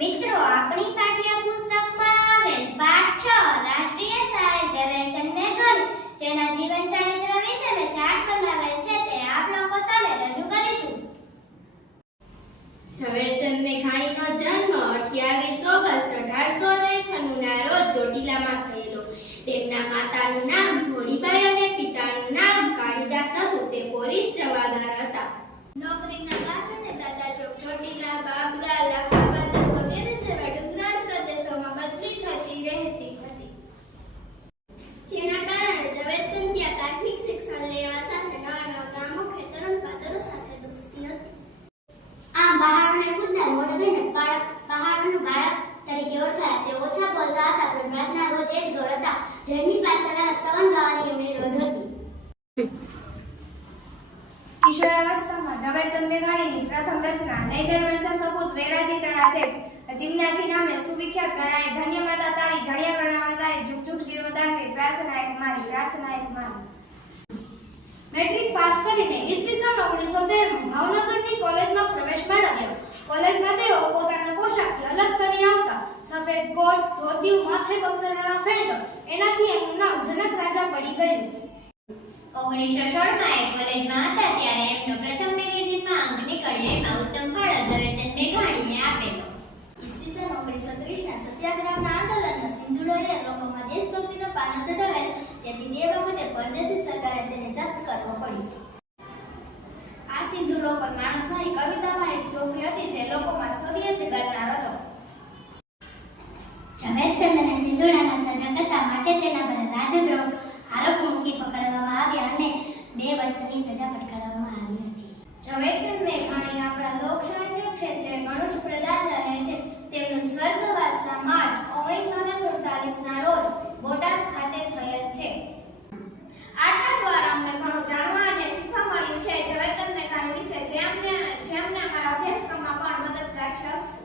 મિત્રો, આપણી પાઠ્ય આવેલ પાઠ 6 રાષ્ટ્રીય શાયર ઝવેરચંદ મેઘાણી જેના જીવન ચરિત્ર વિશે મેં ચાર્ટ બનાવેલ છે, તે આપ લોકો સામે રજૂ કરીશું ઝવેરચંદ મેઘાણીનો જન્મ 28 ઓગસ્ટ 1896 ના રોજ ચોટીલામાં થયેલો. તેમના માતાનું નામ મેટ્રિક પાસ કરીને ઈસવીસન ઓગણીસો તેરમાં ભાવનગરની કોલેજમાં પ્રવેશ મેળવ્યો. કોલેજમાં તેઓ પોતાના પોશાકથી અલગ કરી આવતા. સફેદ કોટ ધોતી માથે બક્સરનો એનાથી એમનું જનક રાજા પડી ગયું. ઓગણીસો સોળમાં આ સિંધુડો પર માણસની કવિતામાં એક લોકોમાં સૂર્ય જગાડનાર હતો. ઝવેરચંદ અને સિંધુડાના સર્જક હતા માટે તેના પર રાજદ્રોહ આરોપ મૂકી પકડવામાં આવ્યા અને બે વર્ષની સજા ફટકારવામાં આવી હતી. ઝવેરચંદ મેઘાણી આપણા લોકસાહિત્ય ક્ષેત્રે ઘણું જ પ્રદાન રહે છે. તેમનું સ્વર્ગવાસના માર્ચ ઓગણીસો ને સુડતાલીસના રોજ બોટાદ ખાતે થયેલ છે. આ દ્વારા અમને ઘણું જાણવા અને શીખવા મળ્યું છે. ઝવેરચંદ મેઘાણી વિશે જે અમને જે અમને અમારા અભ્યાસક્રમમાં પણ મદદગાર છે.